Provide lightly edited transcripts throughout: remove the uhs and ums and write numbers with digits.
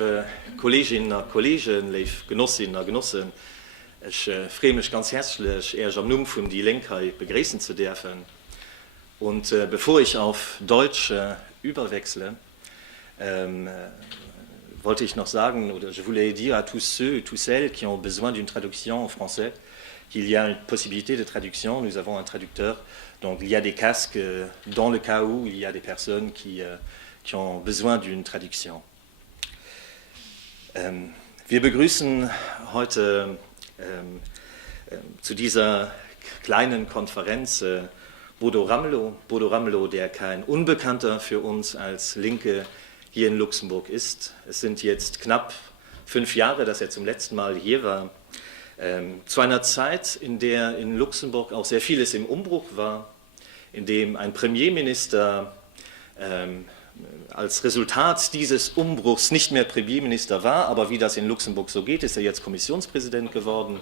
lieve Kolleginnen und Kollegen, lieve Genossinnen und Genossen, ich freue mich ganz herzlich, erst am Namen von Die Linke begrüßen zu dürfen. Und bevor ich auf Deutsch überwechsle, wollte ich noch sagen, oder je voulais dire à tous ceux et toutes celles qui ont besoin d'une traduction en français, qu'il y a une possibilité de traduction. Nous avons un traducteur, donc il y a des casques dans le cas où il y a des personnes qui ont besoin d'une traduction. Wir begrüßen heute zu dieser kleinen Konferenz Bodo Ramelow, der kein Unbekannter für uns als Linke hier in Luxemburg ist. Es sind jetzt knapp 5 Jahre, dass er zum letzten Mal hier war. Zu einer Zeit, in der in Luxemburg auch sehr vieles im Umbruch war, in dem ein Premierminister als Resultat dieses Umbruchs nicht mehr Premierminister war, aber wie das in Luxemburg so geht, ist er jetzt Kommissionspräsident geworden.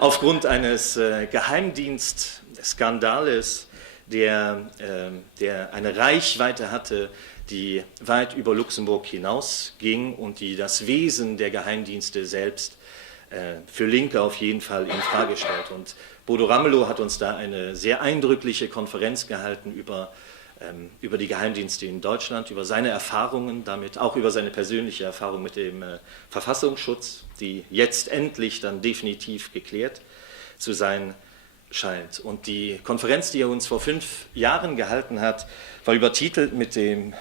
Aufgrund eines Geheimdienstskandales, der eine Reichweite hatte, die weit über Luxemburg hinausging und die das Wesen der Geheimdienste selbst für Linke auf jeden Fall in Frage stellt. Und Bodo Ramelow hat uns da eine sehr eindrückliche Konferenz gehalten über die Geheimdienste in Deutschland, über seine Erfahrungen damit, auch über seine persönliche Erfahrung mit dem Verfassungsschutz, die jetzt endlich dann definitiv geklärt zu sein scheint. Und die Konferenz, die er uns vor 5 Jahren gehalten hat, war übertitelt mit dem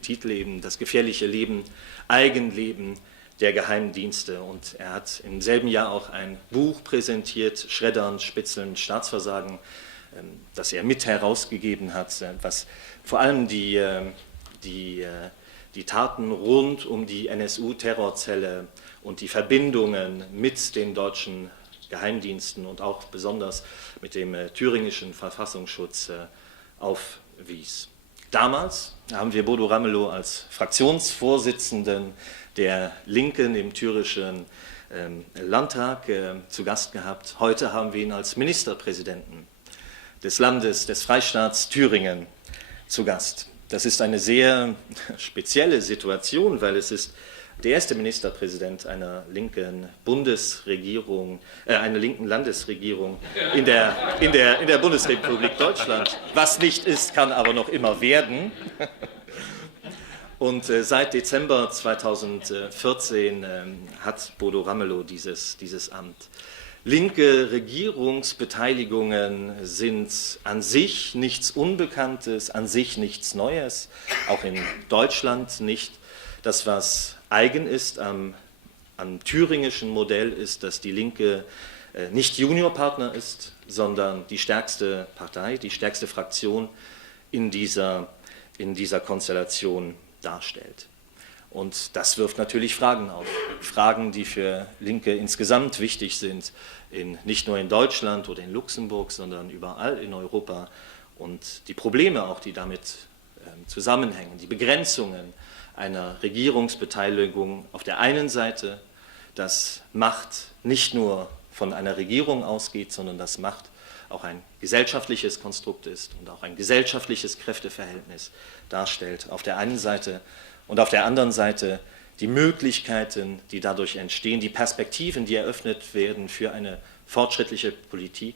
Titel eben Das gefährliche Leben, Eigenleben der Geheimdienste. Und er hat im selben Jahr auch ein Buch präsentiert, Schreddern, Spitzeln, Staatsversagen, das er mit herausgegeben hat, was vor allem die Taten rund um die NSU-Terrorzelle und die Verbindungen mit den deutschen Geheimdiensten und auch besonders mit dem thüringischen Verfassungsschutz aufwies. Damals haben wir Bodo Ramelow als Fraktionsvorsitzenden der Linken im thürischen Landtag zu Gast gehabt. Heute haben wir ihn als Ministerpräsidenten des Landes, des Freistaats Thüringen zu Gast. Das ist eine sehr spezielle Situation, weil es ist der erste Ministerpräsident einer linken Bundesregierung, einer linken Landesregierung in der Bundesrepublik Deutschland. Was nicht ist, kann aber noch immer werden. Und seit Dezember 2014 hat Bodo Ramelow dieses Amt. Linke Regierungsbeteiligungen sind an sich nichts Unbekanntes, an sich nichts Neues, auch in Deutschland nicht. Das, was eigen ist am thüringischen Modell, ist, dass die Linke nicht Juniorpartner ist, sondern die stärkste Partei, die stärkste Fraktion in dieser Konstellation darstellt. Und das wirft natürlich Fragen auf. Fragen, die für Linke insgesamt wichtig sind, nicht nur in Deutschland oder in Luxemburg, sondern überall in Europa. Und die Probleme auch, die damit zusammenhängen, die Begrenzungen einer Regierungsbeteiligung auf der einen Seite, dass Macht nicht nur von einer Regierung ausgeht, sondern dass Macht auch ein gesellschaftliches Konstrukt ist und auch ein gesellschaftliches Kräfteverhältnis darstellt auf der einen Seite und auf der anderen Seite die Möglichkeiten, die dadurch entstehen, die Perspektiven, die eröffnet werden für eine fortschrittliche Politik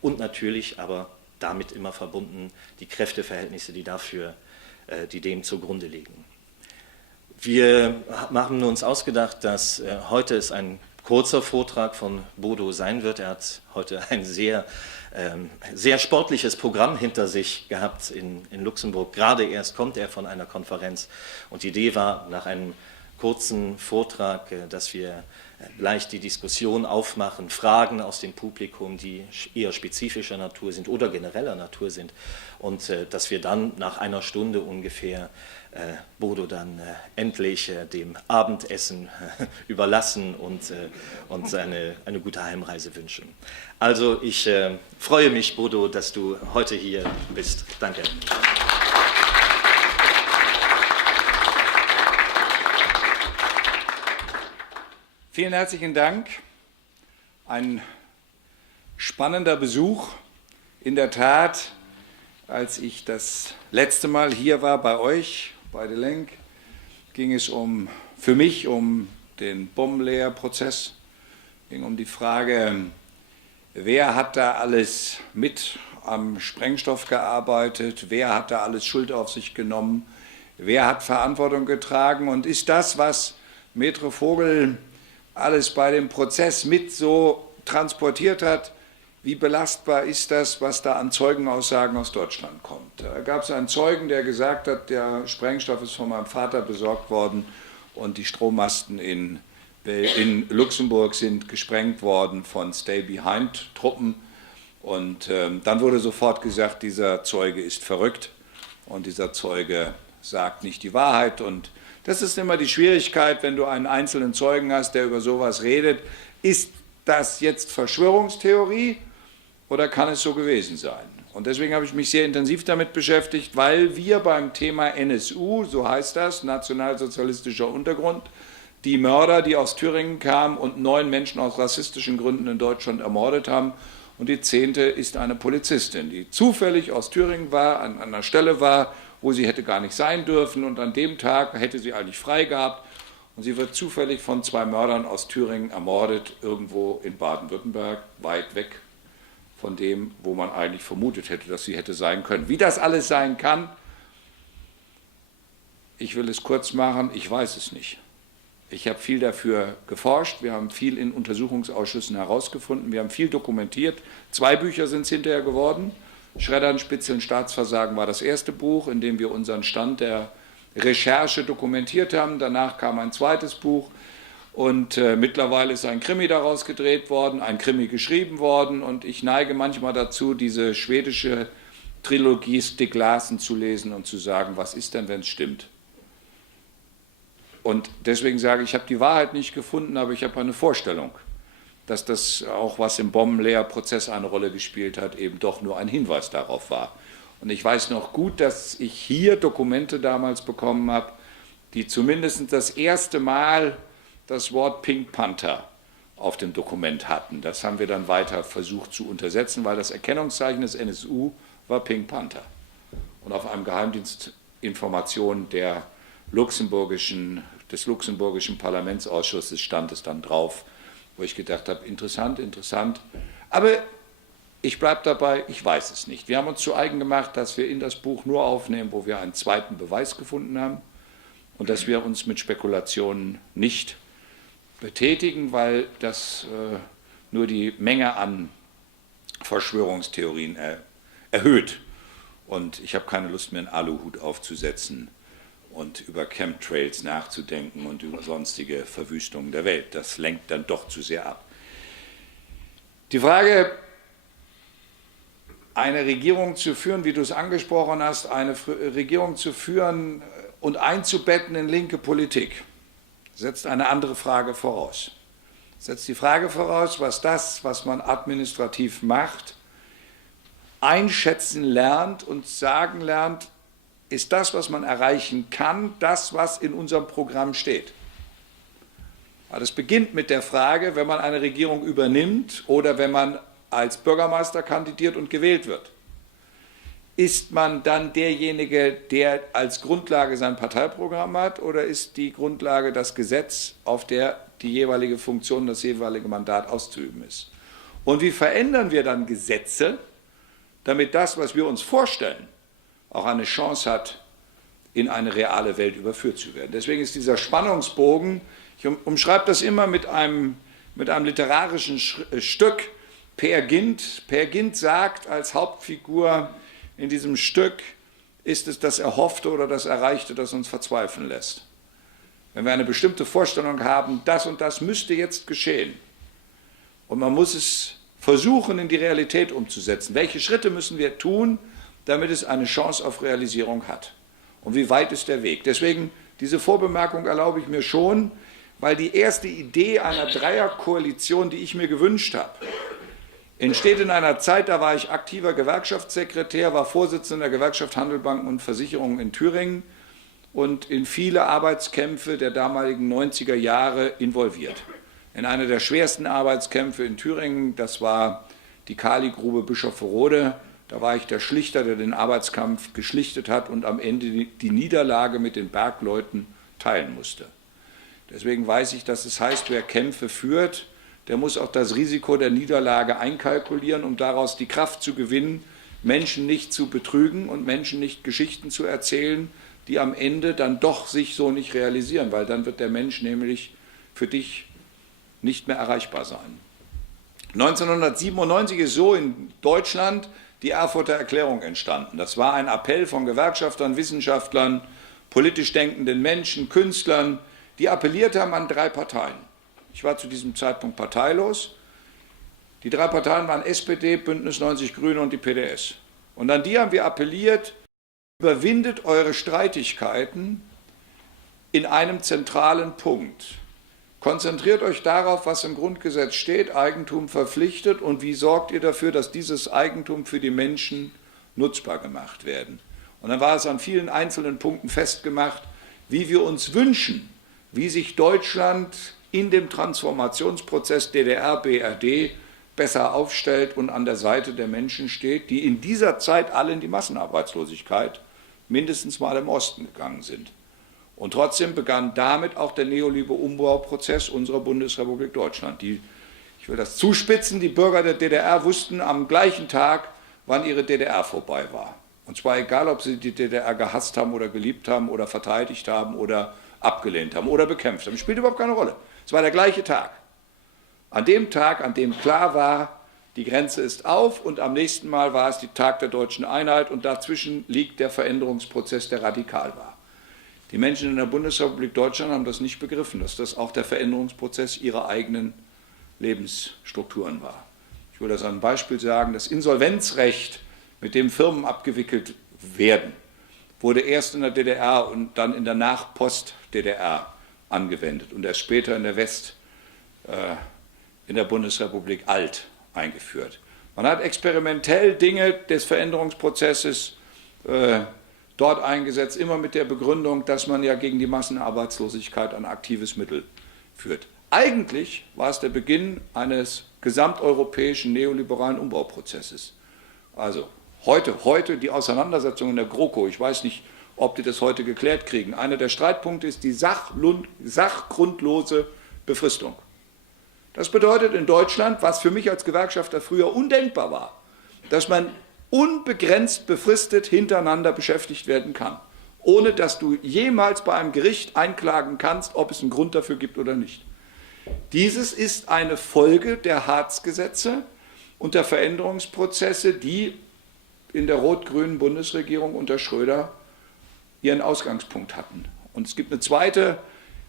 und natürlich aber damit immer verbunden die Kräfteverhältnisse, die dem zugrunde liegen. Wir haben uns ausgedacht, dass heute es ein kurzer Vortrag von Bodo sein wird. Er hat heute ein sehr sportliches Programm hinter sich gehabt in Luxemburg. Gerade erst kommt er von einer Konferenz und die Idee war, nach einem kurzen Vortrag, dass wir gleich die Diskussion aufmachen, Fragen aus dem Publikum, die eher spezifischer Natur sind oder genereller Natur sind und dass wir dann nach einer Stunde ungefähr Bodo dann endlich dem Abendessen überlassen und eine gute Heimreise wünschen. Also ich freue mich, Bodo, dass du heute hier bist. Danke. Vielen herzlichen Dank. Ein spannender Besuch. In der Tat, als ich das letzte Mal hier war bei euch, bei der Lenk, ging es um für mich um den Bombenlehrprozess, ging um die Frage, wer hat da alles mit am Sprengstoff gearbeitet, wer hat da alles Schuld auf sich genommen, wer hat Verantwortung getragen und ist das, was Maitre Vogel alles bei dem Prozess mit so transportiert hat, wie belastbar ist das, was da an Zeugenaussagen aus Deutschland kommt. Da gab es einen Zeugen, der gesagt hat, der Sprengstoff ist von meinem Vater besorgt worden und die Strommasten in Luxemburg sind gesprengt worden von Stay-Behind-Truppen. Und dann wurde sofort gesagt, dieser Zeuge ist verrückt und dieser Zeuge sagt nicht die Wahrheit. Und das ist immer die Schwierigkeit, wenn du einen einzelnen Zeugen hast, der über sowas redet. Ist das jetzt Verschwörungstheorie oder kann es so gewesen sein? Und deswegen habe ich mich sehr intensiv damit beschäftigt, weil wir beim Thema NSU, so heißt das, nationalsozialistischer Untergrund, die Mörder, die aus Thüringen kamen und 9 Menschen aus rassistischen Gründen in Deutschland ermordet haben. Und die 10. ist eine Polizistin, die zufällig aus Thüringen war, an einer Stelle war, wo sie hätte gar nicht sein dürfen. Und an dem Tag hätte sie eigentlich frei gehabt. Und sie wird zufällig von 2 Mördern aus Thüringen ermordet, irgendwo in Baden-Württemberg, weit weg von dem, wo man eigentlich vermutet hätte, dass sie hätte sein können. Wie das alles sein kann, ich will es kurz machen, ich weiß es nicht. Ich habe viel dafür geforscht, wir haben viel in Untersuchungsausschüssen herausgefunden, wir haben viel dokumentiert. 2 Bücher sind es hinterher geworden. Schreddern, Spitzeln, Staatsversagen war das erste Buch, in dem wir unseren Stand der Recherche dokumentiert haben. Danach kam ein zweites Buch und mittlerweile ist ein Krimi daraus gedreht worden, ein Krimi geschrieben worden und ich neige manchmal dazu, diese schwedische Trilogie Stieg Larsson zu lesen und zu sagen, was ist denn, wenn es stimmt? Und deswegen sage ich, ich habe die Wahrheit nicht gefunden, aber ich habe eine Vorstellung, dass das auch, was im Bombenlehrprozess eine Rolle gespielt hat, eben doch nur ein Hinweis darauf war. Und ich weiß noch gut, dass ich hier Dokumente damals bekommen habe, die zumindest das erste Mal das Wort Pink Panther auf dem Dokument hatten. Das haben wir dann weiter versucht zu untersetzen, weil das Erkennungszeichen des NSU war Pink Panther. Und auf einem Geheimdienstinformation des luxemburgischen Parlamentsausschusses stand es dann drauf, wo ich gedacht habe, interessant, interessant. Aber ich bleibe dabei, ich weiß es nicht. Wir haben uns zu eigen gemacht, dass wir in das Buch nur aufnehmen, wo wir einen zweiten Beweis gefunden haben und dass wir uns mit Spekulationen nicht betätigen, weil das nur die Menge an Verschwörungstheorien erhöht. Und ich habe keine Lust mehr, einen Aluhut aufzusetzen und über Chemtrails nachzudenken und über sonstige Verwüstungen der Welt. Das lenkt dann doch zu sehr ab. Die Frage, eine Regierung zu führen, wie du es angesprochen hast, eine Regierung zu führen und einzubetten in linke Politik, setzt eine andere Frage voraus. Setzt die Frage voraus, was das, was man administrativ macht, einschätzen lernt und sagen lernt, ist das, was man erreichen kann, das, was in unserem Programm steht. Das beginnt mit der Frage, wenn man eine Regierung übernimmt oder wenn man als Bürgermeister kandidiert und gewählt wird. Ist man dann derjenige, der als Grundlage sein Parteiprogramm hat, oder ist die Grundlage das Gesetz, auf der die jeweilige Funktion, das jeweilige Mandat auszuüben ist? Und wie verändern wir dann Gesetze, damit das, was wir uns vorstellen, auch eine Chance hat, in eine reale Welt überführt zu werden? Deswegen ist dieser Spannungsbogen, ich umschreibe das immer mit einem literarischen Stück, Peer Gynt. Peer Gynt sagt als Hauptfigur in diesem Stück, ist es das Erhoffte oder das Erreichte, das uns verzweifeln lässt. Wenn wir eine bestimmte Vorstellung haben, das und das müsste jetzt geschehen und man muss es versuchen, in die Realität umzusetzen. Welche Schritte müssen wir tun, damit es eine Chance auf Realisierung hat? Und wie weit ist der Weg? Deswegen, diese Vorbemerkung erlaube ich mir schon, weil die erste Idee einer Dreierkoalition, die ich mir gewünscht habe, entsteht in einer Zeit, da war ich aktiver Gewerkschaftssekretär, war Vorsitzender der Gewerkschaft Handel, Banken und Versicherungen in Thüringen und in viele Arbeitskämpfe der damaligen 90er Jahre involviert. In einer der schwersten Arbeitskämpfe in Thüringen, das war die Kaligrube Bischofferode, da war ich der Schlichter, der den Arbeitskampf geschlichtet hat und am Ende die Niederlage mit den Bergleuten teilen musste. Deswegen weiß ich, dass es heißt, wer Kämpfe führt, der muss auch das Risiko der Niederlage einkalkulieren, um daraus die Kraft zu gewinnen, Menschen nicht zu betrügen und Menschen nicht Geschichten zu erzählen, die am Ende dann doch sich so nicht realisieren, weil dann wird der Mensch nämlich für dich nicht mehr erreichbar sein. 1997 ist so in Deutschland die Erfurter Erklärung entstanden. Das war ein Appell von Gewerkschaftern, Wissenschaftlern, politisch denkenden Menschen, Künstlern, die appelliert haben an 3 Parteien. Ich war zu diesem Zeitpunkt parteilos. Die 3 Parteien waren SPD, Bündnis 90 Grüne und die PDS. Und an die haben wir appelliert, überwindet eure Streitigkeiten in einem zentralen Punkt. Konzentriert euch darauf, was im Grundgesetz steht, Eigentum verpflichtet, und wie sorgt ihr dafür, dass dieses Eigentum für die Menschen nutzbar gemacht werden. Und dann war es an vielen einzelnen Punkten festgemacht, wie wir uns wünschen, wie sich Deutschland in dem Transformationsprozess DDR-BRD besser aufstellt und an der Seite der Menschen steht, die in dieser Zeit alle in die Massenarbeitslosigkeit mindestens mal im Osten gegangen sind. Und trotzdem begann damit auch der neoliberale Umbauprozess unserer Bundesrepublik Deutschland. Ich will das zuspitzen, die Bürger der DDR wussten am gleichen Tag, wann ihre DDR vorbei war. Und zwar egal, ob sie die DDR gehasst haben oder geliebt haben oder verteidigt haben oder abgelehnt haben oder bekämpft haben. Das spielt überhaupt keine Rolle. Es war der gleiche Tag. An dem Tag, an dem klar war, die Grenze ist auf, und am nächsten Mal war es der Tag der deutschen Einheit, und dazwischen liegt der Veränderungsprozess, der radikal war. Die Menschen in der Bundesrepublik Deutschland haben das nicht begriffen, dass das auch der Veränderungsprozess ihrer eigenen Lebensstrukturen war. Ich will das an einem Beispiel sagen: Das Insolvenzrecht, mit dem Firmen abgewickelt werden, wurde erst in der DDR und dann in der Nach-Post-DDR angewendet und erst später in der in der Bundesrepublik alt eingeführt. Man hat experimentell Dinge des Veränderungsprozesses dort eingesetzt, immer mit der Begründung, dass man ja gegen die Massenarbeitslosigkeit ein aktives Mittel führt. Eigentlich war es der Beginn eines gesamteuropäischen neoliberalen Umbauprozesses. Also heute die Auseinandersetzung in der GroKo, ich weiß nicht, ob die das heute geklärt kriegen. Einer der Streitpunkte ist die sachgrundlose Befristung. Das bedeutet in Deutschland, was für mich als Gewerkschafter früher undenkbar war, dass man unbegrenzt befristet hintereinander beschäftigt werden kann, ohne dass du jemals bei einem Gericht einklagen kannst, ob es einen Grund dafür gibt oder nicht. Dieses ist eine Folge der Hartz-Gesetze und der Veränderungsprozesse, die in der rot-grünen Bundesregierung unter Schröder ihren Ausgangspunkt hatten. Und es gibt eine zweite,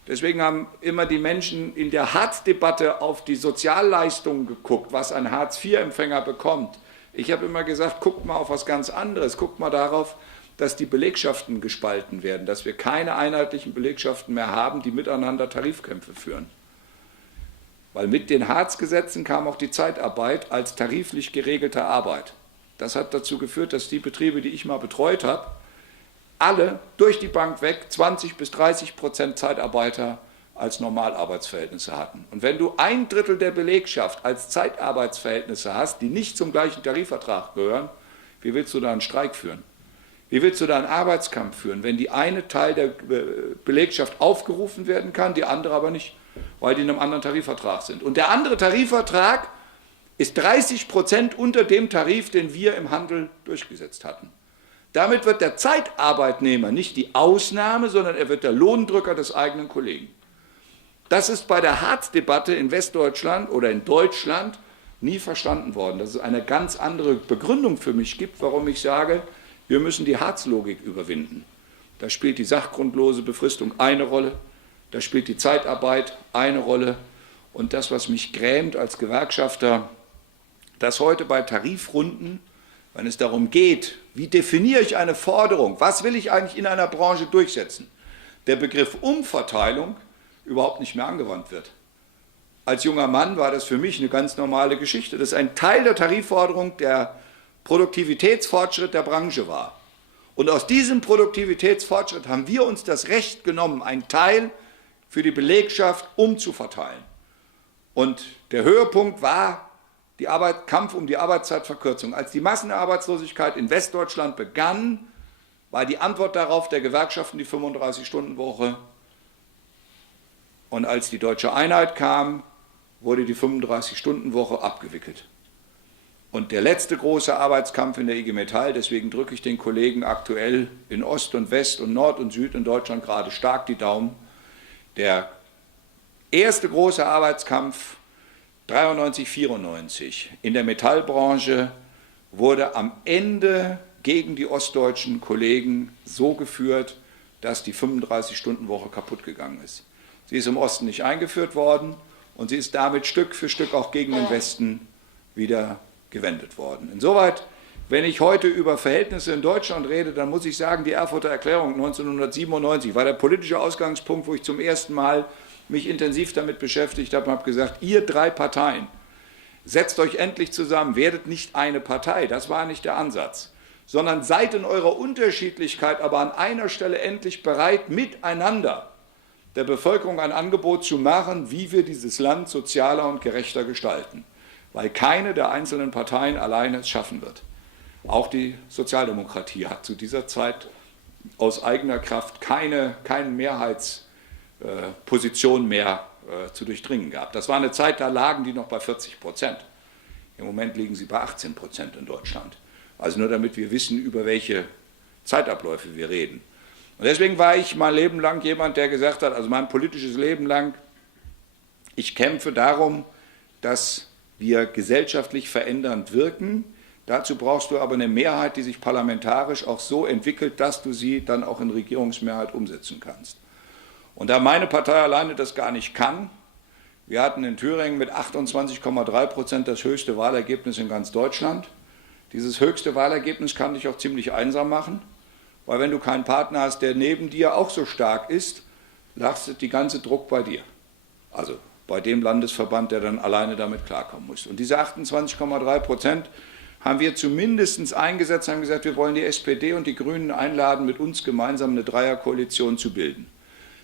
deswegen haben immer die Menschen in der Hartz-Debatte auf die Sozialleistungen geguckt, was ein Hartz-IV-Empfänger bekommt. Ich habe immer gesagt, guckt mal auf was ganz anderes, guckt mal darauf, dass die Belegschaften gespalten werden, dass wir keine einheitlichen Belegschaften mehr haben, die miteinander Tarifkämpfe führen. Weil mit den Hartz-Gesetzen kam auch die Zeitarbeit als tariflich geregelte Arbeit. Das hat dazu geführt, dass die Betriebe, die ich mal betreut habe, alle durch die Bank weg 20-30% Zeitarbeiter als Normalarbeitsverhältnisse hatten. Und wenn du 1/3 der Belegschaft als Zeitarbeitsverhältnisse hast, die nicht zum gleichen Tarifvertrag gehören, wie willst du da einen Streik führen? Wie willst du da einen Arbeitskampf führen, wenn die eine Teil der Belegschaft aufgerufen werden kann, die andere aber nicht, weil die in einem anderen Tarifvertrag sind? Und der andere Tarifvertrag ist 30% unter dem Tarif, den wir im Handel durchgesetzt hatten. Damit wird der Zeitarbeitnehmer nicht die Ausnahme, sondern er wird der Lohndrücker des eigenen Kollegen. Das ist bei der Hartz-Debatte in Westdeutschland oder in Deutschland nie verstanden worden, dass es eine ganz andere Begründung für mich gibt, warum ich sage, wir müssen die Hartz-Logik überwinden. Da spielt die sachgrundlose Befristung eine Rolle, da spielt die Zeitarbeit eine Rolle, und das, was mich grämt als Gewerkschafter, dass heute bei Tarifrunden, wenn es darum geht, wie definiere ich eine Forderung, was will ich eigentlich in einer Branche durchsetzen, der Begriff Umverteilung überhaupt nicht mehr angewandt wird. Als junger Mann war das für mich eine ganz normale Geschichte. Das ist ein Teil der Tarifforderung, der Produktivitätsfortschritt der Branche war. Und aus diesem Produktivitätsfortschritt haben wir uns das Recht genommen, einen Teil für die Belegschaft umzuverteilen. Und der Höhepunkt war der Kampf um die Arbeitszeitverkürzung. Als die Massenarbeitslosigkeit in Westdeutschland begann, war die Antwort darauf der Gewerkschaften die 35-Stunden-Woche Und als die Deutsche Einheit kam, wurde die 35-Stunden-Woche abgewickelt. Und der letzte große Arbeitskampf in der IG Metall, deswegen drücke ich den Kollegen aktuell in Ost und West und Nord und Süd in Deutschland gerade stark die Daumen, der erste große Arbeitskampf 93, 94 in der Metallbranche wurde am Ende gegen die ostdeutschen Kollegen so geführt, dass die 35-Stunden-Woche kaputt gegangen ist. Sie ist im Osten nicht eingeführt worden und sie ist damit Stück für Stück auch gegen den Westen wieder gewendet worden. Insoweit, wenn ich heute über Verhältnisse in Deutschland rede, dann muss ich sagen, die Erfurter Erklärung 1997 war der politische Ausgangspunkt, wo ich zum ersten Mal mich intensiv damit beschäftigt habe und habe gesagt, ihr 3 Parteien, setzt euch endlich zusammen, werdet nicht eine Partei, das war nicht der Ansatz, sondern seid in eurer Unterschiedlichkeit aber an einer Stelle endlich bereit, miteinander der Bevölkerung ein Angebot zu machen, wie wir dieses Land sozialer und gerechter gestalten, weil keine der einzelnen Parteien alleine es schaffen wird. Auch die Sozialdemokratie hat zu dieser Zeit aus eigener Kraft keine Mehrheitsposition mehr zu durchdringen gehabt. Das war eine Zeit, da lagen die noch bei 40%. Im Moment liegen sie bei 18% in Deutschland. Also nur damit wir wissen, über welche Zeitabläufe wir reden. Und deswegen war ich mein Leben lang jemand, der gesagt hat, also mein politisches Leben lang, ich kämpfe darum, dass wir gesellschaftlich verändernd wirken. Dazu brauchst du aber eine Mehrheit, die sich parlamentarisch auch so entwickelt, dass du sie dann auch in Regierungsmehrheit umsetzen kannst. Und da meine Partei alleine das gar nicht kann, wir hatten in Thüringen mit 28,3% das höchste Wahlergebnis in ganz Deutschland. Dieses höchste Wahlergebnis kann dich auch ziemlich einsam machen, weil wenn du keinen Partner hast, der neben dir auch so stark ist, lastet die ganze Druck bei dir. Also bei dem Landesverband, der dann alleine damit klarkommen muss. Und diese 28,3% haben wir zumindest eingesetzt, haben gesagt, wir wollen die SPD und die Grünen einladen, mit uns gemeinsam eine Dreierkoalition zu bilden.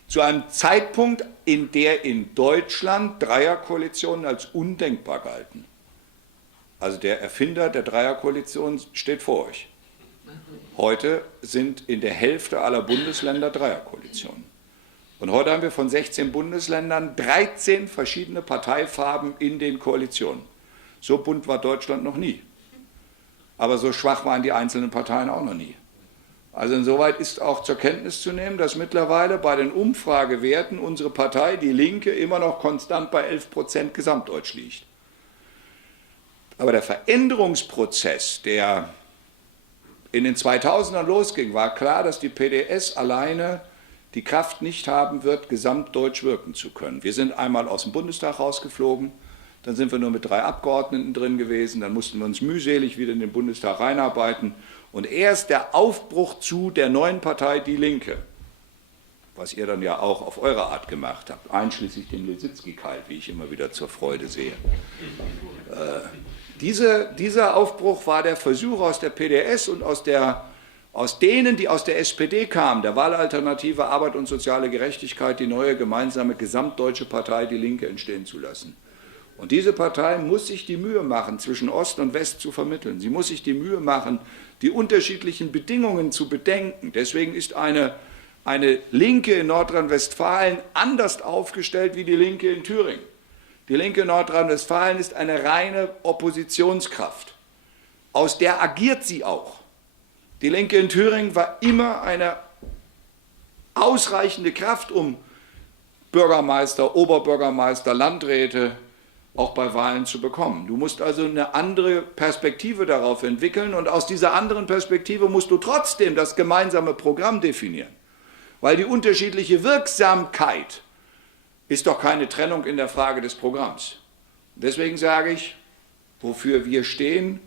Zu einem Zeitpunkt, in der in Deutschland Dreierkoalitionen als undenkbar galten. Also der Erfinder der Dreierkoalition steht vor euch. Heute sind in der Hälfte aller Bundesländer Dreierkoalitionen. Und heute haben wir von 16 Bundesländern 13 verschiedene Parteifarben in den Koalitionen. So bunt war Deutschland noch nie. Aber so schwach waren die einzelnen Parteien auch noch nie. Also insoweit ist auch zur Kenntnis zu nehmen, dass mittlerweile bei den Umfragewerten unsere Partei, die Linke, immer noch konstant bei 11% gesamtdeutsch liegt. Aber der Veränderungsprozess, der in den 2000ern losging, war klar, dass die PDS alleine die Kraft nicht haben wird, gesamtdeutsch wirken zu können. Wir sind einmal aus dem Bundestag rausgeflogen, dann sind wir nur mit 3 Abgeordneten drin gewesen, dann mussten wir uns mühselig wieder in den Bundestag reinarbeiten. Und erst der Aufbruch zu der neuen Partei Die Linke, was ihr dann ja auch auf eure Art gemacht habt, einschließlich dem Lisitzky-Keil, wie ich immer wieder zur Freude sehe. Dieser Aufbruch war der Versuch aus der PDS und aus denen, die aus der SPD kamen, der Wahlalternative Arbeit und soziale Gerechtigkeit, die neue gemeinsame gesamtdeutsche Partei Die Linke entstehen zu lassen. Und diese Partei muss sich die Mühe machen, zwischen Ost und West zu vermitteln. Sie muss sich die Mühe machen, die unterschiedlichen Bedingungen zu bedenken. Deswegen ist eine Linke in Nordrhein-Westfalen anders aufgestellt wie die Linke in Thüringen. Die Linke in Nordrhein-Westfalen ist eine reine Oppositionskraft. Aus der agiert sie auch. Die Linke in Thüringen war immer eine ausreichende Kraft, um Bürgermeister, Oberbürgermeister, Landräte auch bei Wahlen zu bekommen. Du musst also eine andere Perspektive darauf entwickeln und aus dieser anderen Perspektive musst du trotzdem das gemeinsame Programm definieren. Weil die unterschiedliche Wirksamkeit ist doch keine Trennung in der Frage des Programms. Deswegen sage ich, wofür wir stehen,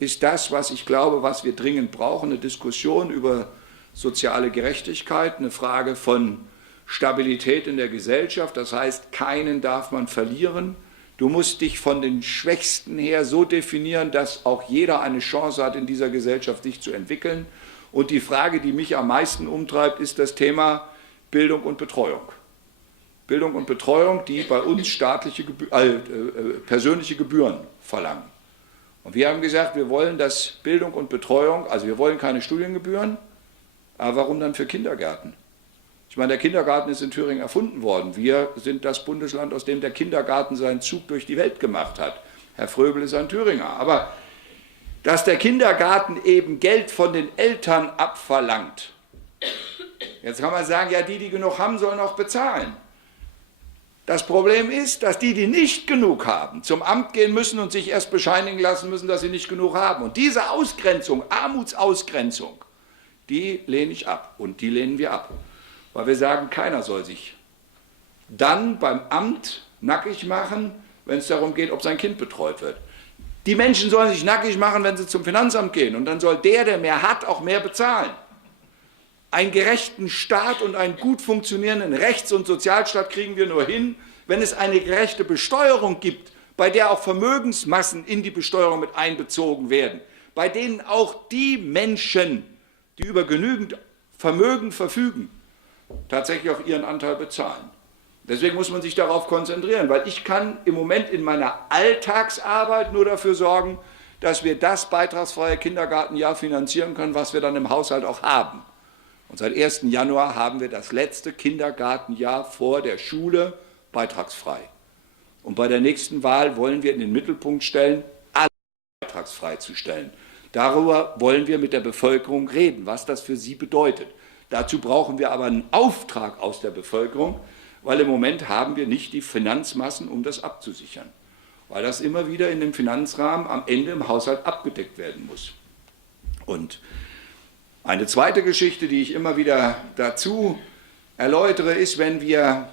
ist das, was ich glaube, was wir dringend brauchen, eine Diskussion über soziale Gerechtigkeit, eine Frage von Stabilität in der Gesellschaft, das heißt, keinen darf man verlieren. Du musst dich von den Schwächsten her so definieren, dass auch jeder eine Chance hat, in dieser Gesellschaft sich zu entwickeln. Und die Frage, die mich am meisten umtreibt, ist das Thema Bildung und Betreuung. Bildung und Betreuung, die bei uns persönliche Gebühren verlangen. Und wir haben gesagt, wir wollen, dass Bildung und Betreuung, also wir wollen keine Studiengebühren, aber warum dann für Kindergärten? Ich meine, der Kindergarten ist in Thüringen erfunden worden. Wir sind das Bundesland, aus dem der Kindergarten seinen Zug durch die Welt gemacht hat. Herr Fröbel ist ein Thüringer. Aber dass der Kindergarten eben Geld von den Eltern abverlangt. Jetzt kann man sagen, ja, die genug haben, sollen auch bezahlen. Das Problem ist, dass die nicht genug haben, zum Amt gehen müssen und sich erst bescheinigen lassen müssen, dass sie nicht genug haben. Und diese Ausgrenzung, Armutsausgrenzung, die lehne ich ab und die lehnen wir ab. Weil wir sagen, keiner soll sich dann beim Amt nackig machen, wenn es darum geht, ob sein Kind betreut wird. Die Menschen sollen sich nackig machen, wenn sie zum Finanzamt gehen. Und dann soll der mehr hat, auch mehr bezahlen. Einen gerechten Staat und einen gut funktionierenden Rechts- und Sozialstaat kriegen wir nur hin, wenn es eine gerechte Besteuerung gibt, bei der auch Vermögensmassen in die Besteuerung mit einbezogen werden, bei denen auch die Menschen, die über genügend Vermögen verfügen, tatsächlich auch ihren Anteil bezahlen. Deswegen muss man sich darauf konzentrieren, weil ich kann im Moment in meiner Alltagsarbeit nur dafür sorgen, dass wir das beitragsfreie Kindergartenjahr finanzieren können, was wir dann im Haushalt auch haben. Und seit 1. Januar haben wir das letzte Kindergartenjahr vor der Schule beitragsfrei. Und bei der nächsten Wahl wollen wir in den Mittelpunkt stellen, alle beitragsfrei zu stellen. Darüber wollen wir mit der Bevölkerung reden, was das für sie bedeutet. Dazu brauchen wir aber einen Auftrag aus der Bevölkerung, weil im Moment haben wir nicht die Finanzmassen, um das abzusichern. Weil das immer wieder in dem Finanzrahmen am Ende im Haushalt abgedeckt werden muss. Und eine zweite Geschichte, die ich immer wieder dazu erläutere, ist, wenn wir,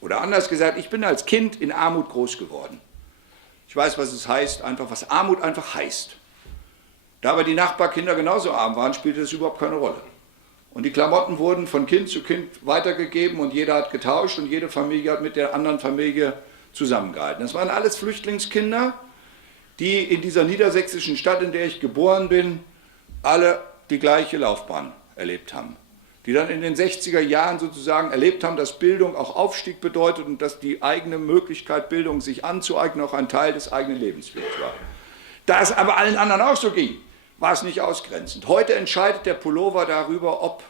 oder anders gesagt, ich bin als Kind in Armut groß geworden. Ich weiß, was es heißt, einfach was Armut einfach heißt. Da aber die Nachbarkinder genauso arm waren, spielte das überhaupt keine Rolle. Und die Klamotten wurden von Kind zu Kind weitergegeben und jeder hat getauscht und jede Familie hat mit der anderen Familie zusammengehalten. Das waren alles Flüchtlingskinder, die in dieser niedersächsischen Stadt, in der ich geboren bin, alle die gleiche Laufbahn erlebt haben. Die dann in den 60er Jahren sozusagen erlebt haben, dass Bildung auch Aufstieg bedeutet und dass die eigene Möglichkeit, Bildung sich anzueignen, auch ein Teil des eigenen Lebenswegs war. Da es aber allen anderen auch so ging, war es nicht ausgrenzend. Heute entscheidet der Pullover darüber, ob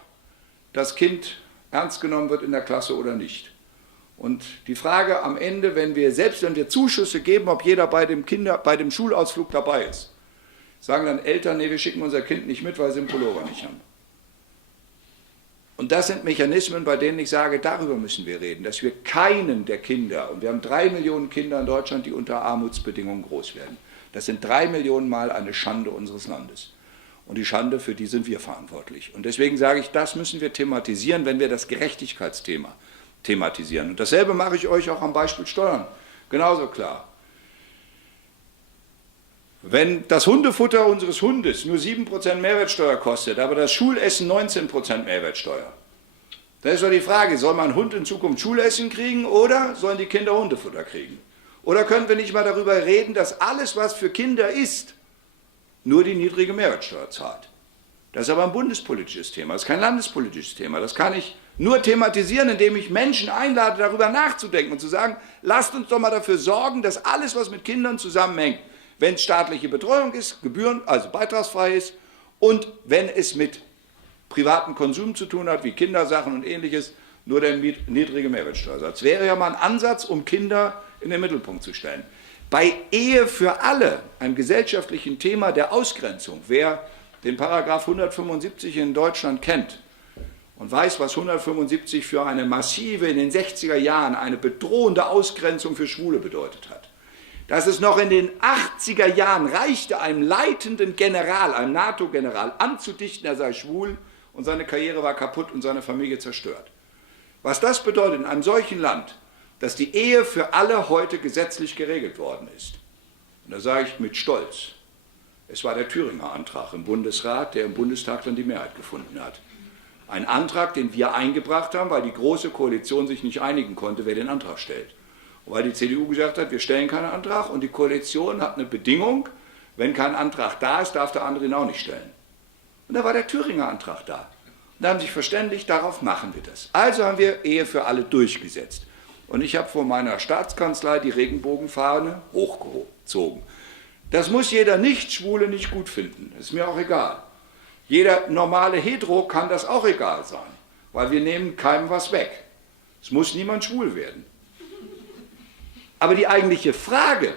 das Kind ernst genommen wird in der Klasse oder nicht. Und die Frage am Ende, selbst wenn wir Zuschüsse geben, ob jeder bei dem Schulausflug dabei ist, sagen dann Eltern, nee, wir schicken unser Kind nicht mit, weil sie den Pullover nicht haben. Und das sind Mechanismen, bei denen ich sage, darüber müssen wir reden, dass wir keinen der Kinder, und wir haben 3 Millionen Kinder in Deutschland, die unter Armutsbedingungen groß werden. Das sind 3 Millionen Mal eine Schande unseres Landes. Und die Schande, für die sind wir verantwortlich. Und deswegen sage ich, das müssen wir thematisieren, wenn wir das Gerechtigkeitsthema thematisieren. Und dasselbe mache ich euch auch am Beispiel Steuern genauso klar. Wenn das Hundefutter unseres Hundes nur 7% Mehrwertsteuer kostet, aber das Schulessen 19% Mehrwertsteuer, dann ist doch die Frage, soll mein Hund in Zukunft Schulessen kriegen oder sollen die Kinder Hundefutter kriegen? Oder können wir nicht mal darüber reden, dass alles, was für Kinder ist, nur die niedrige Mehrwertsteuer zahlt? Das ist aber ein bundespolitisches Thema, das ist kein landespolitisches Thema. Das kann ich nur thematisieren, indem ich Menschen einlade, darüber nachzudenken und zu sagen, lasst uns doch mal dafür sorgen, dass alles, was mit Kindern zusammenhängt, wenn es staatliche Betreuung ist, Gebühren, also beitragsfrei ist, und wenn es mit privatem Konsum zu tun hat, wie Kindersachen und Ähnliches, nur der niedrige Mehrwertsteuersatz. Wäre ja mal ein Ansatz, um Kinder in den Mittelpunkt zu stellen. Bei Ehe für alle, einem gesellschaftlichen Thema der Ausgrenzung, wer den Paragraph 175 in Deutschland kennt und weiß, was 175 für eine massive, in den 60er Jahren, eine bedrohende Ausgrenzung für Schwule bedeutet hat. Dass es noch in den 80er Jahren reichte, einem leitenden General, einem NATO-General, anzudichten, er sei schwul und seine Karriere war kaputt und seine Familie zerstört. Was das bedeutet in einem solchen Land, dass die Ehe für alle heute gesetzlich geregelt worden ist. Und da sage ich mit Stolz, es war der Thüringer Antrag im Bundesrat, der im Bundestag dann die Mehrheit gefunden hat. Ein Antrag, den wir eingebracht haben, weil die Große Koalition sich nicht einigen konnte, wer den Antrag stellt. Und weil die CDU gesagt hat, wir stellen keinen Antrag und die Koalition hat eine Bedingung, wenn kein Antrag da ist, darf der andere ihn auch nicht stellen. Und da war der Thüringer Antrag da. Und da haben sich verständigt, darauf machen wir das. Also haben wir Ehe für alle durchgesetzt. Und ich habe vor meiner Staatskanzlei die Regenbogenfahne hochgezogen. Das muss jeder Nicht-Schwule nicht gut finden, ist mir auch egal. Jeder normale Hetero kann das auch egal sein. weil wir nehmen keinem was weg. Es muss niemand schwul werden. Aber die eigentliche Frage,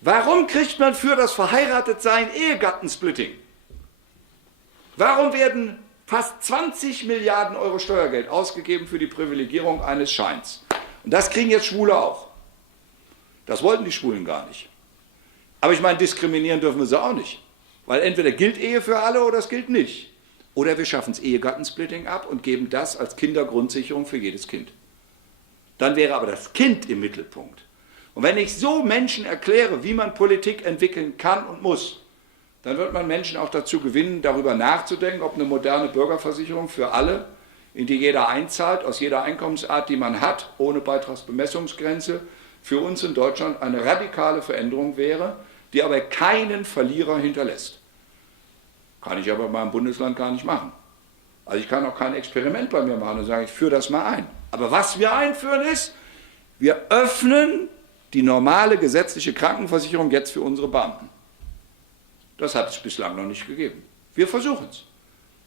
warum kriegt man für das Verheiratetsein Ehegattensplitting? Warum werden fast 20 Milliarden Euro Steuergeld ausgegeben für die Privilegierung eines Scheins? Und das kriegen jetzt Schwule auch. Das wollten die Schwulen gar nicht. Aber ich meine, diskriminieren dürfen wir sie auch nicht. Weil entweder gilt Ehe für alle oder es gilt nicht. Oder wir schaffen das Ehegattensplitting ab und geben das als Kindergrundsicherung für jedes Kind. Dann wäre aber das Kind im Mittelpunkt. Und wenn ich so Menschen erkläre, wie man Politik entwickeln kann und muss, dann wird man Menschen auch dazu gewinnen, darüber nachzudenken, ob eine moderne Bürgerversicherung für alle, in die jeder einzahlt, aus jeder Einkommensart, die man hat, ohne Beitragsbemessungsgrenze, für uns in Deutschland eine radikale Veränderung wäre, die aber keinen Verlierer hinterlässt. Kann ich aber in meinem Bundesland gar nicht machen. Also ich kann auch kein Experiment bei mir machen und sagen, ich führe das mal ein. Aber was wir einführen ist, wir öffnen die normale gesetzliche Krankenversicherung jetzt für unsere Beamten. Das hat es bislang noch nicht gegeben. Wir versuchen es.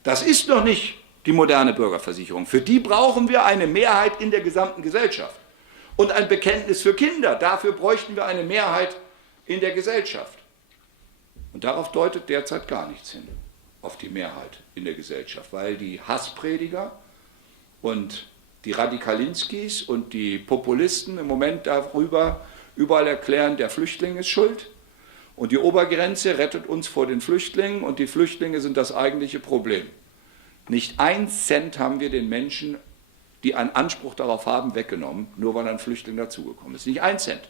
Das ist noch nicht die moderne Bürgerversicherung. Für die brauchen wir eine Mehrheit in der gesamten Gesellschaft. Und ein Bekenntnis für Kinder. Dafür bräuchten wir eine Mehrheit in der Gesellschaft. Und darauf deutet derzeit gar nichts hin, auf die Mehrheit in der Gesellschaft, weil die Hassprediger und die Radikalinskis und die Populisten im Moment darüber überall erklären, der Flüchtling ist schuld und die Obergrenze rettet uns vor den Flüchtlingen und die Flüchtlinge sind das eigentliche Problem. Nicht 1 Cent haben wir den Menschen, die einen Anspruch darauf haben, weggenommen, nur weil ein Flüchtling dazugekommen ist. Nicht 1 Cent.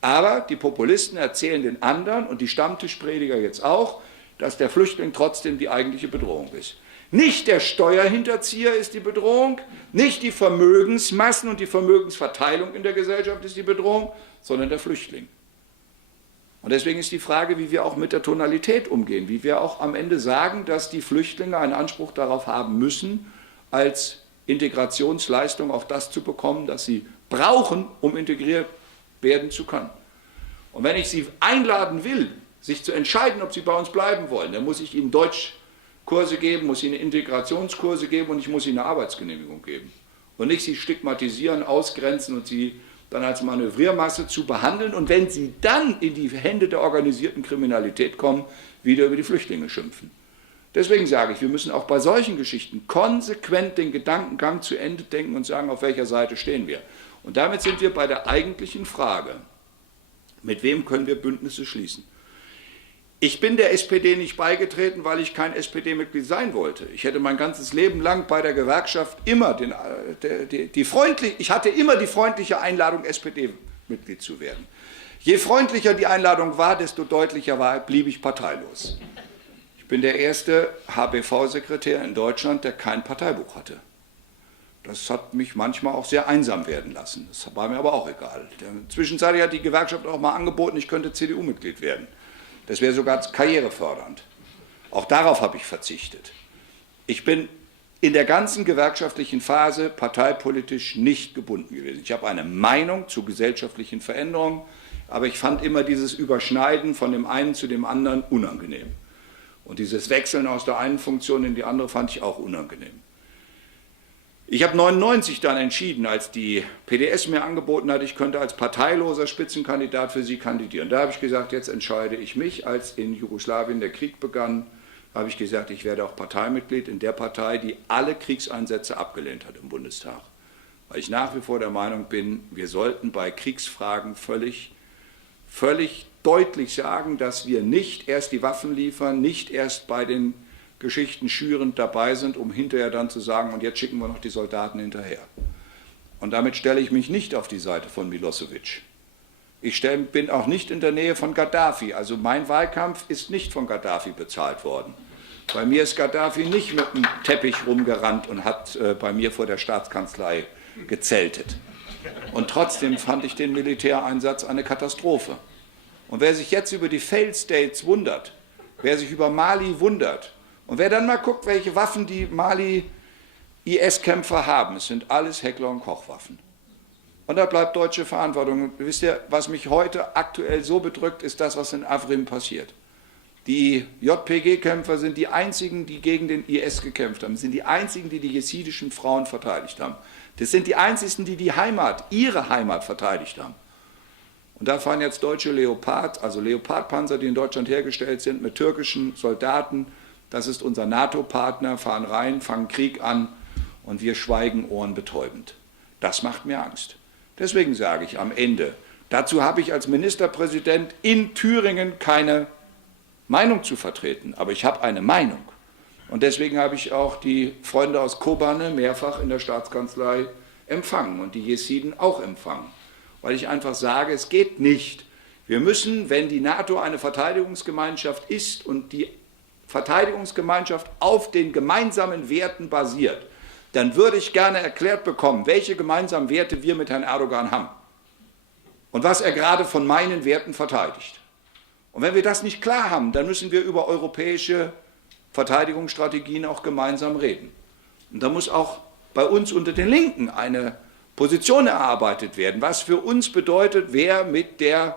Aber die Populisten erzählen den anderen und die Stammtischprediger jetzt auch, dass der Flüchtling trotzdem die eigentliche Bedrohung ist. Nicht der Steuerhinterzieher ist die Bedrohung, nicht die Vermögensmassen und die Vermögensverteilung in der Gesellschaft ist die Bedrohung, sondern der Flüchtling. Und deswegen ist die Frage, wie wir auch mit der Tonalität umgehen, wie wir auch am Ende sagen, dass die Flüchtlinge einen Anspruch darauf haben müssen, als Integrationsleistung auch das zu bekommen, das sie brauchen, um integriert werden zu können. Und wenn ich sie einladen will, sich zu entscheiden, ob sie bei uns bleiben wollen, dann muss ich ihnen Deutschkurse geben, muss ihnen Integrationskurse geben und ich muss ihnen eine Arbeitsgenehmigung geben. Und nicht sie stigmatisieren, ausgrenzen und sie dann als Manövriermasse zu behandeln und wenn sie dann in die Hände der organisierten Kriminalität kommen, wieder über die Flüchtlinge schimpfen. Deswegen sage ich, wir müssen auch bei solchen Geschichten konsequent den Gedankengang zu Ende denken und sagen, auf welcher Seite stehen wir. Und damit sind wir bei der eigentlichen Frage, mit wem können wir Bündnisse schließen? Ich bin der SPD nicht beigetreten, weil ich kein SPD-Mitglied sein wollte. Ich hätte mein ganzes Leben lang bei der Gewerkschaft immer ich hatte immer die freundliche Einladung, SPD-Mitglied zu werden. Je freundlicher die Einladung war, desto deutlicher blieb ich parteilos. Ich bin der erste HBV-Sekretär in Deutschland, der kein Parteibuch hatte. Das hat mich manchmal auch sehr einsam werden lassen. Das war mir aber auch egal. Zwischenzeitlich hat die Gewerkschaft auch mal angeboten, ich könnte CDU-Mitglied werden. Das wäre sogar karrierefördernd. Auch darauf habe ich verzichtet. Ich bin in der ganzen gewerkschaftlichen Phase parteipolitisch nicht gebunden gewesen. Ich habe eine Meinung zu gesellschaftlichen Veränderungen, aber ich fand immer dieses Überschneiden von dem einen zu dem anderen unangenehm. Und dieses Wechseln aus der einen Funktion in die andere fand ich auch unangenehm. Ich habe 1999 dann entschieden, als die PDS mir angeboten hat, ich könnte als parteiloser Spitzenkandidat für sie kandidieren. Da habe ich gesagt, jetzt entscheide ich mich. Als in Jugoslawien der Krieg begann, habe ich gesagt, ich werde auch Parteimitglied in der Partei, die alle Kriegseinsätze abgelehnt hat im Bundestag. Weil ich nach wie vor der Meinung bin, wir sollten bei Kriegsfragen völlig deutlich sagen, dass wir nicht erst die Waffen liefern, nicht erst bei den Geschichten schürend dabei sind, um hinterher dann zu sagen, und jetzt schicken wir noch die Soldaten hinterher. Und damit stelle ich mich nicht auf die Seite von Milosevic. Ich bin auch nicht in der Nähe von Gaddafi. Also mein Wahlkampf ist nicht von Gaddafi bezahlt worden. Bei mir ist Gaddafi nicht mit einem Teppich rumgerannt und hat bei mir vor der Staatskanzlei gezeltet. Und trotzdem fand ich den Militäreinsatz eine Katastrophe. Und wer sich jetzt über die Failed States wundert, wer sich über Mali wundert, und wer dann mal guckt, welche Waffen die Mali-IS-Kämpfer haben, es sind alles Heckler- und Kochwaffen. Und da bleibt deutsche Verantwortung. Und wisst ihr, was mich heute aktuell so bedrückt, ist das, was in Afrin passiert. Die JPG-Kämpfer sind die einzigen, die gegen den IS gekämpft haben. Das sind die einzigen, die die jesidischen Frauen verteidigt haben. Das sind die einzigen, die die Heimat, ihre Heimat verteidigt haben. Und da fahren jetzt deutsche Leopard-Panzer, die in Deutschland hergestellt sind, mit türkischen Soldaten. Das ist unser NATO-Partner, fahren rein, fangen Krieg an und wir schweigen ohrenbetäubend. Das macht mir Angst. Deswegen sage ich am Ende, dazu habe ich als Ministerpräsident in Thüringen keine Meinung zu vertreten, aber ich habe eine Meinung. Und deswegen habe ich auch die Freunde aus Kobane mehrfach in der Staatskanzlei empfangen und die Jesiden auch empfangen. Weil ich einfach sage, es geht nicht. Wir müssen, wenn die NATO eine Verteidigungsgemeinschaft ist und die Verteidigungsgemeinschaft auf den gemeinsamen Werten basiert, dann würde ich gerne erklärt bekommen, welche gemeinsamen Werte wir mit Herrn Erdogan haben und was er gerade von meinen Werten verteidigt. Und wenn wir das nicht klar haben, dann müssen wir über europäische Verteidigungsstrategien auch gemeinsam reden. Und da muss auch bei uns unter den Linken eine Position erarbeitet werden, was für uns bedeutet, wer mit dem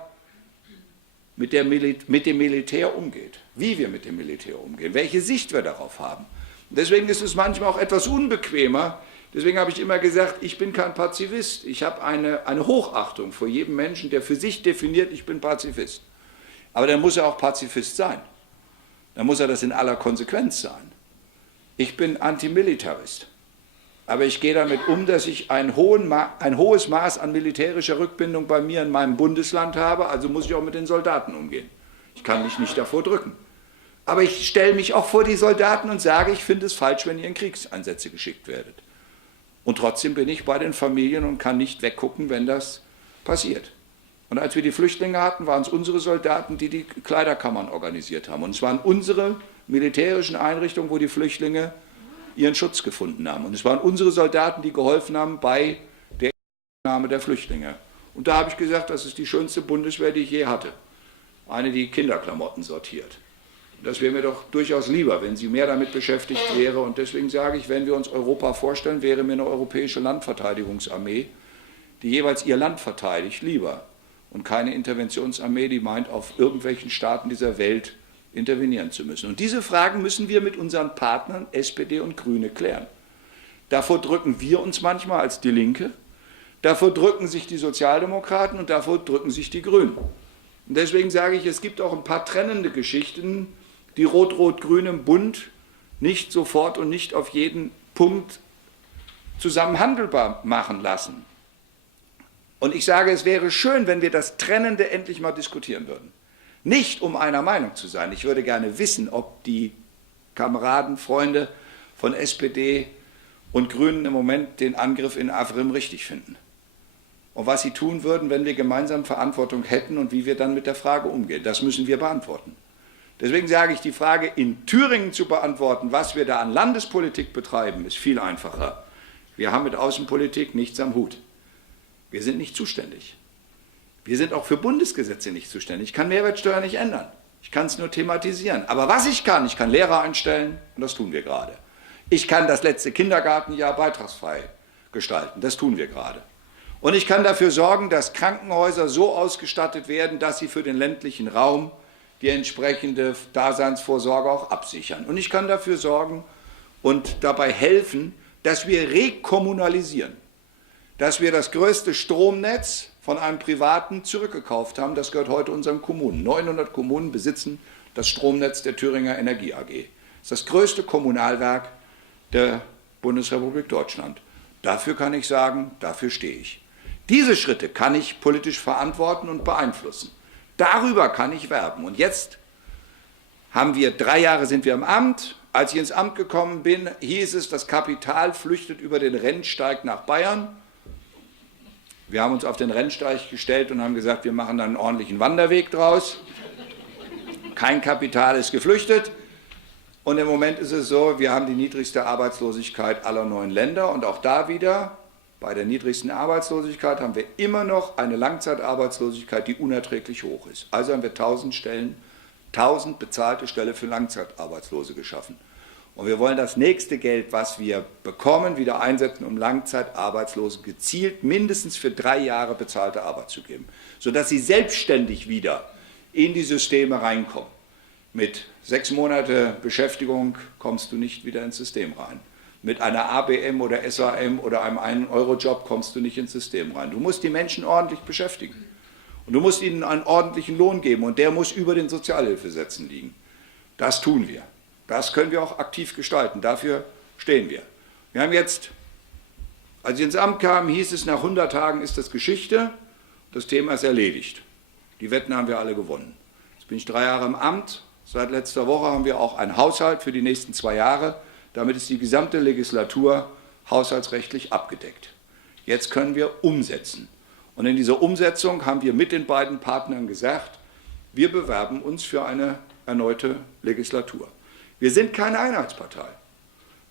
Militär umgeht, wie wir mit dem Militär umgehen, welche Sicht wir darauf haben. Und deswegen ist es manchmal auch etwas unbequemer. Deswegen habe ich immer gesagt, ich bin kein Pazifist. Ich habe eine Hochachtung vor jedem Menschen, der für sich definiert, ich bin Pazifist. Aber dann muss er auch Pazifist sein. Dann muss er das in aller Konsequenz sein. Ich bin Antimilitarist. Aber ich gehe damit um, dass ich ein hohes Maß an militärischer Rückbindung bei mir in meinem Bundesland habe, also muss ich auch mit den Soldaten umgehen. Ich kann mich nicht davor drücken. Aber ich stelle mich auch vor die Soldaten und sage, ich finde es falsch, wenn ihr in Kriegseinsätze geschickt werdet. Und trotzdem bin ich bei den Familien und kann nicht weggucken, wenn das passiert. Und als wir die Flüchtlinge hatten, waren es unsere Soldaten, die die Kleiderkammern organisiert haben. Und es waren unsere militärischen Einrichtungen, wo die Flüchtlinge ihren Schutz gefunden haben. Und es waren unsere Soldaten, die geholfen haben bei der Aufnahme der Flüchtlinge. Und da habe ich gesagt, das ist die schönste Bundeswehr, die ich je hatte. Eine, die Kinderklamotten sortiert. Das wäre mir doch durchaus lieber, wenn sie mehr damit beschäftigt wäre. Und deswegen sage ich, wenn wir uns Europa vorstellen, wäre mir eine europäische Landverteidigungsarmee, die jeweils ihr Land verteidigt, lieber. Und keine Interventionsarmee, die meint, auf irgendwelchen Staaten dieser Welt intervenieren zu müssen. Und diese Fragen müssen wir mit unseren Partnern SPD und Grüne klären. Davor drücken wir uns manchmal als Die Linke, davor drücken sich die Sozialdemokraten und davor drücken sich die Grünen. Und deswegen sage ich, es gibt auch ein paar trennende Geschichten, die Rot-Rot-Grün im Bund nicht sofort und nicht auf jeden Punkt zusammen handelbar machen lassen. Und ich sage, es wäre schön, wenn wir das Trennende endlich mal diskutieren würden. Nicht um einer Meinung zu sein. Ich würde gerne wissen, ob die Kameraden, Freunde von SPD und Grünen im Moment den Angriff in Afrin richtig finden. Und was sie tun würden, wenn wir gemeinsam Verantwortung hätten und wie wir dann mit der Frage umgehen. Das müssen wir beantworten. Deswegen sage ich, die Frage in Thüringen zu beantworten, was wir da an Landespolitik betreiben, ist viel einfacher. Wir haben mit Außenpolitik nichts am Hut. Wir sind nicht zuständig. Wir sind auch für Bundesgesetze nicht zuständig. Ich kann Mehrwertsteuer nicht ändern. Ich kann es nur thematisieren. Aber was ich kann Lehrer einstellen und das tun wir gerade. Ich kann das letzte Kindergartenjahr beitragsfrei gestalten. Das tun wir gerade. Und ich kann dafür sorgen, dass Krankenhäuser so ausgestattet werden, dass sie für den ländlichen Raum die entsprechende Daseinsvorsorge auch absichern. Und ich kann dafür sorgen und dabei helfen, dass wir rekommunalisieren. Dass wir das größte Stromnetz von einem Privaten zurückgekauft haben. Das gehört heute unseren Kommunen. 900 Kommunen besitzen das Stromnetz der Thüringer Energie AG. Das ist das größte Kommunalwerk der Bundesrepublik Deutschland. Dafür kann ich sagen, dafür stehe ich. Diese Schritte kann ich politisch verantworten und beeinflussen. Darüber kann ich werben. Und jetzt haben wir 3 Jahre sind wir im Amt. Als ich ins Amt gekommen bin, hieß es, das Kapital flüchtet über den Rennsteig nach Bayern. Wir haben uns auf den Rennsteig gestellt und haben gesagt, wir machen da einen ordentlichen Wanderweg draus. Kein Kapital ist geflüchtet. Und im Moment ist es so, wir haben die niedrigste Arbeitslosigkeit aller 9 Länder. Und auch da wieder, bei der niedrigsten Arbeitslosigkeit, haben wir immer noch eine Langzeitarbeitslosigkeit, die unerträglich hoch ist. Also haben wir 1000 bezahlte Stellen für Langzeitarbeitslose geschaffen. Und wir wollen das nächste Geld, was wir bekommen, wieder einsetzen, um Langzeitarbeitslosen gezielt mindestens für 3 Jahre bezahlte Arbeit zu geben, sodass sie selbstständig wieder in die Systeme reinkommen. Mit 6 Monate Beschäftigung kommst du nicht wieder ins System rein. Mit einer ABM oder SAM oder einem 1-Euro-Job kommst du nicht ins System rein. Du musst die Menschen ordentlich beschäftigen. Und du musst ihnen einen ordentlichen Lohn geben und der muss über den Sozialhilfesätzen liegen. Das tun wir. Das können wir auch aktiv gestalten. Dafür stehen wir. Wir haben jetzt, als ich ins Amt kam, hieß es, nach 100 Tagen ist das Geschichte. Das Thema ist erledigt. Die Wetten haben wir alle gewonnen. Jetzt bin ich 3 Jahre im Amt. Seit letzter Woche haben wir auch einen Haushalt für die nächsten 2 Jahre. Damit ist die gesamte Legislatur haushaltsrechtlich abgedeckt. Jetzt können wir umsetzen. Und in dieser Umsetzung haben wir mit den beiden Partnern gesagt, wir bewerben uns für eine erneute Legislatur. Wir sind keine Einheitspartei.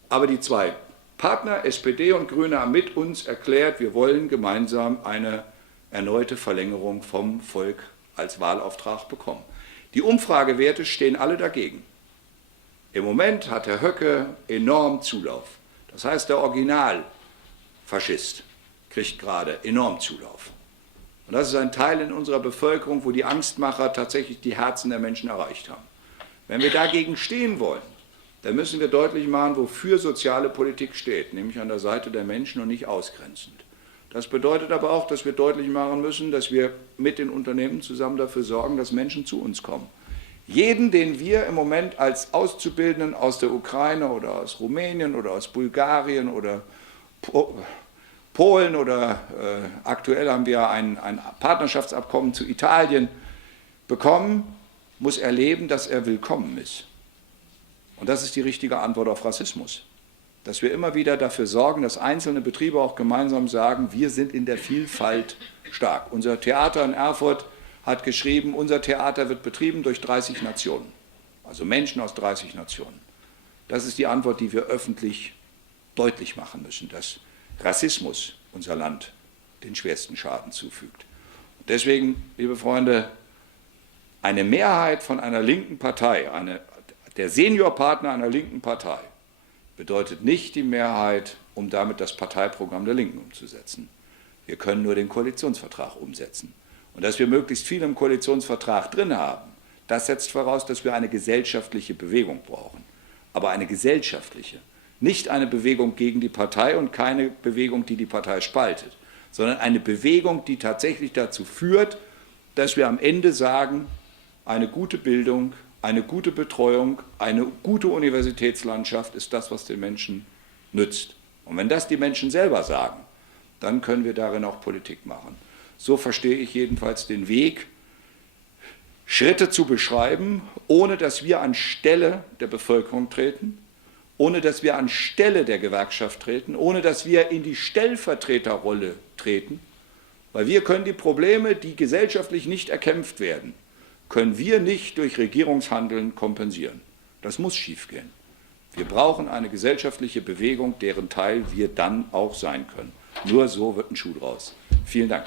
Aber die 2 Partner, SPD und Grüne, haben mit uns erklärt, wir wollen gemeinsam eine erneute Verlängerung vom Volk als Wahlauftrag bekommen. Die Umfragewerte stehen alle dagegen. Im Moment hat Herr Höcke enorm Zulauf. Das heißt, der Originalfaschist kriegt gerade enorm Zulauf. Und das ist ein Teil in unserer Bevölkerung, wo die Angstmacher tatsächlich die Herzen der Menschen erreicht haben. Wenn wir dagegen stehen wollen, dann müssen wir deutlich machen, wofür soziale Politik steht, nämlich an der Seite der Menschen und nicht ausgrenzend. Das bedeutet aber auch, dass wir deutlich machen müssen, dass wir mit den Unternehmen zusammen dafür sorgen, dass Menschen zu uns kommen. Jeden, den wir im Moment als Auszubildenden aus der Ukraine oder aus Rumänien oder aus Bulgarien oder Polen oder aktuell haben wir ein Partnerschaftsabkommen zu Italien bekommen, muss erleben, dass er willkommen ist. Und das ist die richtige Antwort auf Rassismus. Dass wir immer wieder dafür sorgen, dass einzelne Betriebe auch gemeinsam sagen, wir sind in der Vielfalt stark. Unser Theater in Erfurt hat geschrieben, unser Theater wird betrieben durch 30 Nationen, also Menschen aus 30 Nationen. Das ist die Antwort, die wir öffentlich deutlich machen müssen, dass Rassismus unser Land den schwersten Schaden zufügt. Und deswegen, liebe Freunde, eine Mehrheit von einer linken Partei, der Seniorpartner einer linken Partei, bedeutet nicht die Mehrheit, um damit das Parteiprogramm der Linken umzusetzen. Wir können nur den Koalitionsvertrag umsetzen. Und dass wir möglichst viel im Koalitionsvertrag drin haben, das setzt voraus, dass wir eine gesellschaftliche Bewegung brauchen. Aber eine gesellschaftliche, nicht eine Bewegung gegen die Partei und keine Bewegung, die die Partei spaltet, sondern eine Bewegung, die tatsächlich dazu führt, dass wir am Ende sagen, eine gute Bildung, eine gute Betreuung, eine gute Universitätslandschaft ist das, was den Menschen nützt. Und wenn das die Menschen selber sagen, dann können wir darin auch Politik machen. So verstehe ich jedenfalls den Weg, Schritte zu beschreiben, ohne dass wir anstelle der Bevölkerung treten, ohne dass wir anstelle der Gewerkschaft treten, ohne dass wir in die Stellvertreterrolle treten, weil wir können die Probleme, die gesellschaftlich nicht erkämpft werden, können wir nicht durch Regierungshandeln kompensieren. Das muss schiefgehen. Wir brauchen eine gesellschaftliche Bewegung, deren Teil wir dann auch sein können. Nur so wird ein Schuh draus. Vielen Dank.